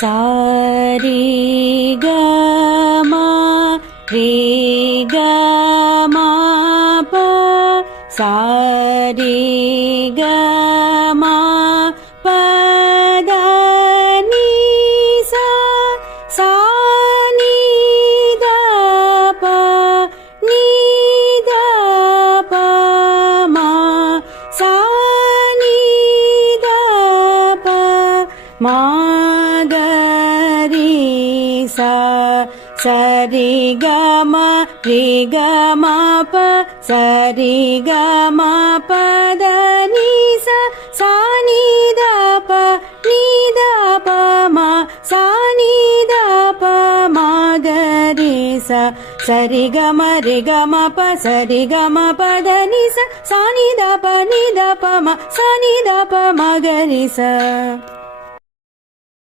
सा रे ग म रे ग म प सा रे ग म प द नि सा सा नि द प नि द प म सा नि द प म ग रे सा सा रे ग म रे ग म प सा रे ग म प द नि सा सा नि द प नि द प म सा नि द प म ग रे सा सा रे ग म प सा रे ग म प द नि सा सा नि द प प म सा नि द प म ग रे सा।